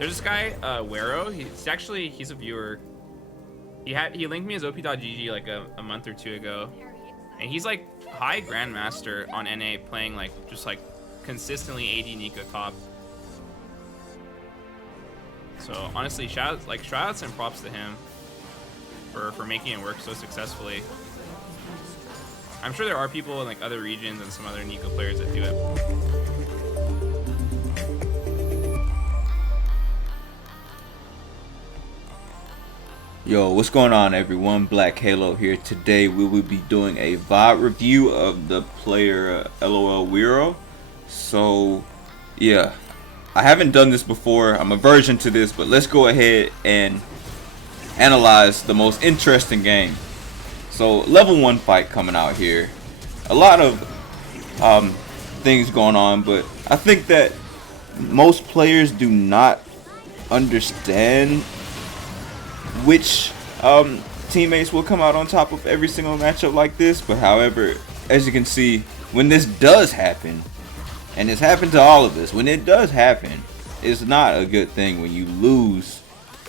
There's this guy, WERO. He's a viewer. He linked me as op.gg like a month or two ago, and he's like high grandmaster on NA, playing like just like consistently AD Neeko Top. So honestly, shoutouts and props to him for making it work so successfully. I'm sure there are people in like other regions and some other Neeko players that do it. Yo, what's going on everyone? xBlackHalo here. Today we will be doing a VOD review of the player LOL WERO. So yeah, I haven't done this before. I'm a virgin to this, but let's go ahead and analyze the most interesting game. So level 1 fight coming out here. A lot of things going on, but I think that most players do not understand which teammates will come out on top of every single matchup like this. But however, as you can see, when this does happen, and it's happened to all of us, when it does happen, it's not a good thing when you lose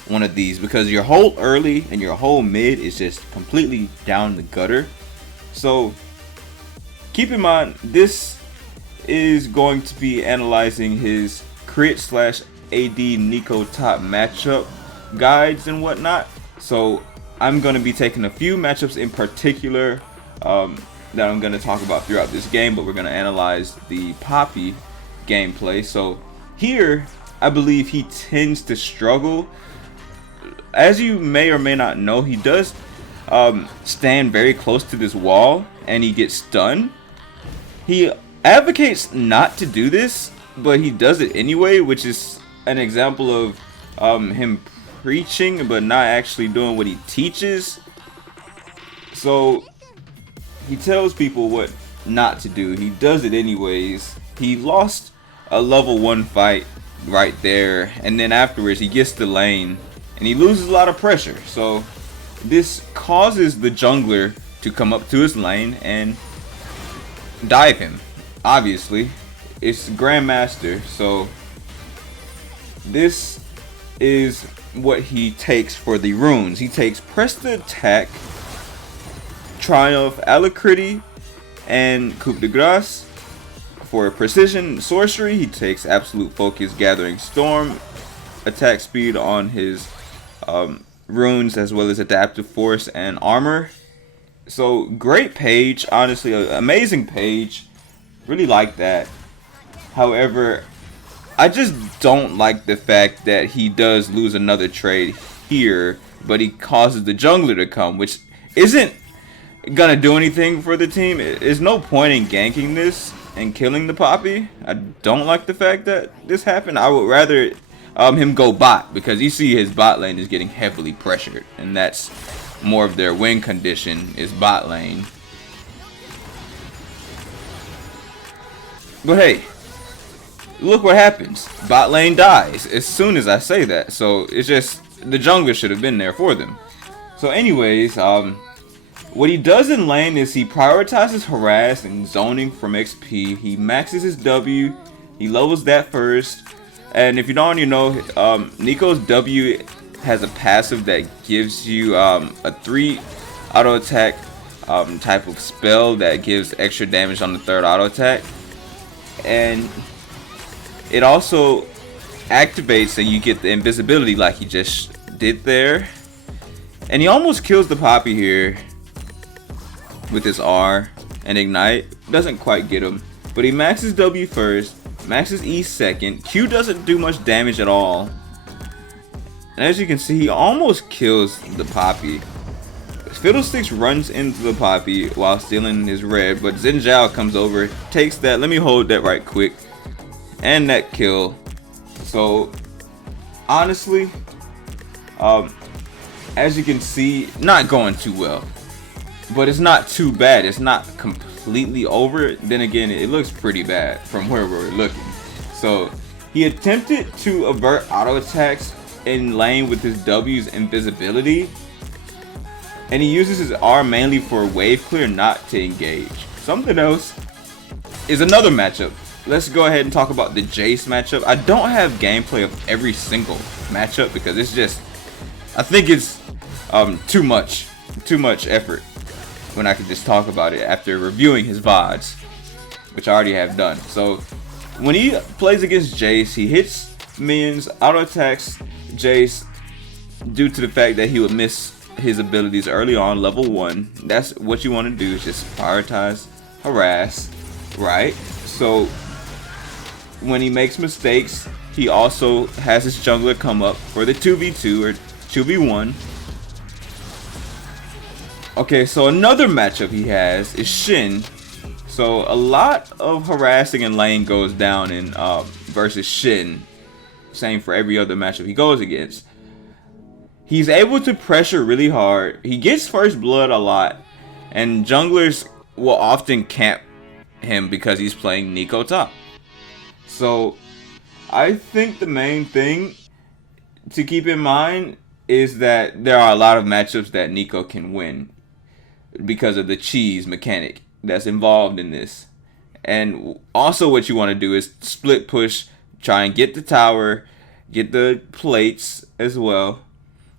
one of these, because your whole early and your whole mid is just completely down the gutter. So keep in mind, this is going to be analyzing his crit / AD Neeko Top Matchup guides and whatnot. So I'm going to be taking a few matchups in particular that I'm going to talk about throughout this game, but we're going to analyze the Poppy gameplay. So here I believe he tends to struggle. As you may or may not know, he does stand very close to this wall and he gets stunned. He advocates not to do this, but he does it anyway, which is an example of him preaching but not actually doing what he teaches. So he tells people what not to do, he does it anyways. He lost a level 1 fight right there, and then afterwards he gets the lane and he loses a lot of pressure. So this causes the jungler to come up to his lane and dive him. Obviously it's Grandmaster, so this is what he takes for the runes. He takes Press the Attack, Triumph, Alacrity, and Coup de Grace. For precision sorcery, he takes Absolute Focus, Gathering Storm, attack speed on his runes, as well as Adaptive Force and Armor. So great page, honestly, amazing page. Really like that. However, I just don't like the fact that he does lose another trade here, but he causes the jungler to come, which isn't gonna do anything for the team. There's no point in ganking this and killing the Poppy. I don't like the fact that this happened. I would rather him go bot, because you see his bot lane is getting heavily pressured, and that's more of their win condition, is bot lane. But hey, look what happens. Bot lane dies as soon as I say that. So it's just, the jungler should have been there for them. So anyways, what he does in lane is he prioritizes harass and zoning from XP. He maxes his W. He levels that first. And if you don't already know, Neeko's W has a passive that gives you a 3 auto attack type of spell that gives extra damage on the 3rd auto attack. And it also activates and you get the invisibility like he just did there. And he almost kills the Poppy here with his R and Ignite. Doesn't quite get him, but he maxes W first, maxes E second. Q doesn't do much damage at all. And as you can see, he almost kills the Poppy. Fiddlesticks runs into the Poppy while stealing his red, but Xin Zhao comes over, takes that. Let me hold that right quick. And that kill. So honestly, as you can see, not going too well, but it's not too bad. It's not completely over. Then again, it looks pretty bad from where we're looking. So he attempted to avert auto attacks in lane with his W's invisibility, and he uses his R mainly for wave clear, not to engage. Something else is another matchup let's go ahead and talk about the Jayce matchup. I don't have gameplay of every single matchup because it's just, I think it's too much effort when I could just talk about it after reviewing his VODs, which I already have done. So when he plays against Jayce, he hits minions, auto attacks Jayce due to the fact that he would miss his abilities early on, level 1. That's what you want to do, is just prioritize, harass, right? So when he makes mistakes, he also has his jungler come up for the 2v2 or 2v1. Okay, so another matchup he has is Shen. So a lot of harassing in lane goes down in versus Shen. Same for every other matchup he goes against. He's able to pressure really hard. He gets first blood a lot, and junglers will often camp him because he's playing Neeko Top. So I think the main thing to keep in mind is that there are a lot of matchups that Neeko can win because of the cheese mechanic that's involved in this. And also what you want to do is split push, try and get the tower, get the plates as well.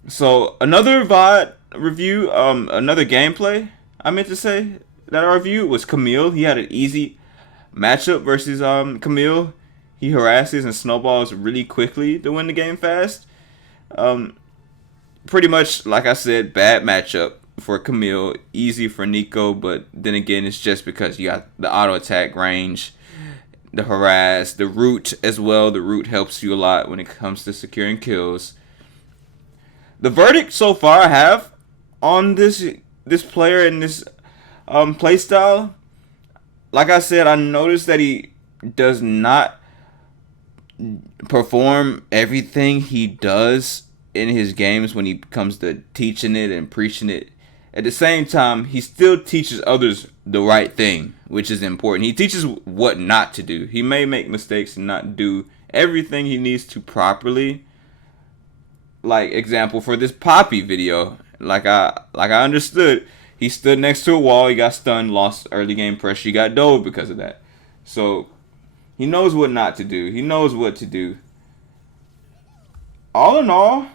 So another VOD review, another gameplay I meant to say that I reviewed was Camille. He had an easy matchup versus Camille. He harasses and snowballs really quickly to win the game fast. Pretty much, like I said, bad matchup for Camille, easy for Neeko, but then again, it's just because you got the auto attack range, the harass, the root as well. The root helps you a lot when it comes to securing kills. The verdict so far I have on this player and this playstyle, like I said, I noticed that he does not perform everything he does in his games when he comes to teaching it and preaching it. At the same time, he still teaches others the right thing, which is important. He teaches what not to do. He may make mistakes and not do everything he needs to properly. Like example for this Poppy video, like I understood, he stood next to a wall, he got stunned, lost early game pressure, he got dove because of that. So he knows what not to do. He knows what to do. All in all,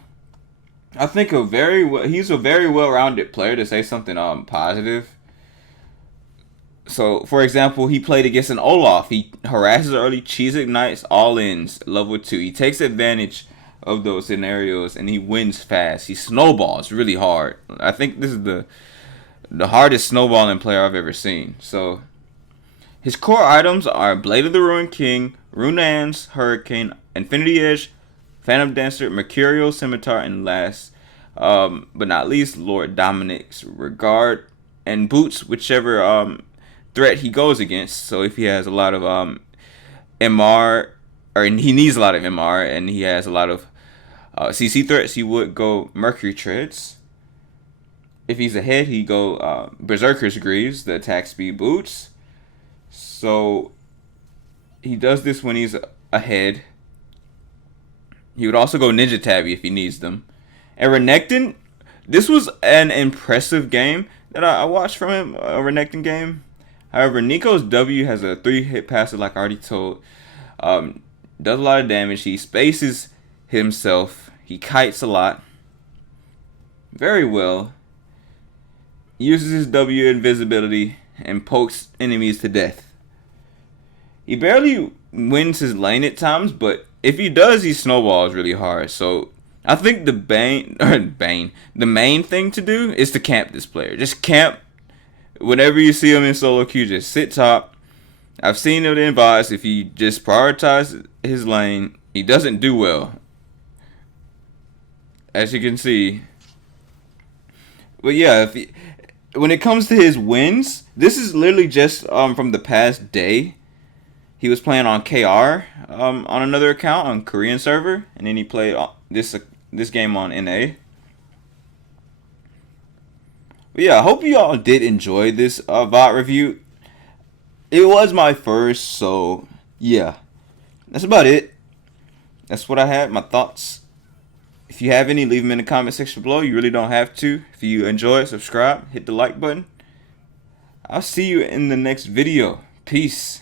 I think he's a very well-rounded player, to say something positive. So, for example, he played against an Olaf. He harasses early, cheese ignites, all ins, level 2. He takes advantage of those scenarios and he wins fast. He snowballs really hard. I think this is the hardest snowballing player I've ever seen. So his core items are Blade of the Ruined King, Runan's Hurricane, Infinity Edge, Phantom Dancer, Mercurial Scimitar, and last but not least, Lord Dominic's Regard and Boots, whichever threat he goes against. So if he has a lot of MR, or he needs a lot of MR, and he has a lot of CC threats, he would go Mercury Treads. If he's ahead, he go Berserker's Greaves, the attack speed boots. So he does this when he's ahead. He would also go Ninja Tabby if he needs them. And Renekton, this was an impressive game that I watched from him, a Renekton game. However, Neeko's W has a 3-hit passive, like I already told. Does a lot of damage. He spaces himself. He kites a lot. Very well. Uses his W invisibility and pokes enemies to death. He barely wins his lane at times, but if he does, he snowballs really hard. So I think the main thing to do is to camp this player. Just camp. Whenever you see him in solo queue, just sit top. I've seen it in VODs. If he just prioritizes his lane, he doesn't do well, as you can see. But yeah, when it comes to his wins, this is literally just from the past day. He was playing on KR on another account on Korean server, and then he played this game on NA. But yeah, I hope you all did enjoy this VOD review. It was my first, so yeah, that's about it. That's what I had, my thoughts. If you have any, leave them in the comment section below. You really don't have to. If you enjoy it, subscribe, hit the like button. I'll see you in the next video. Peace.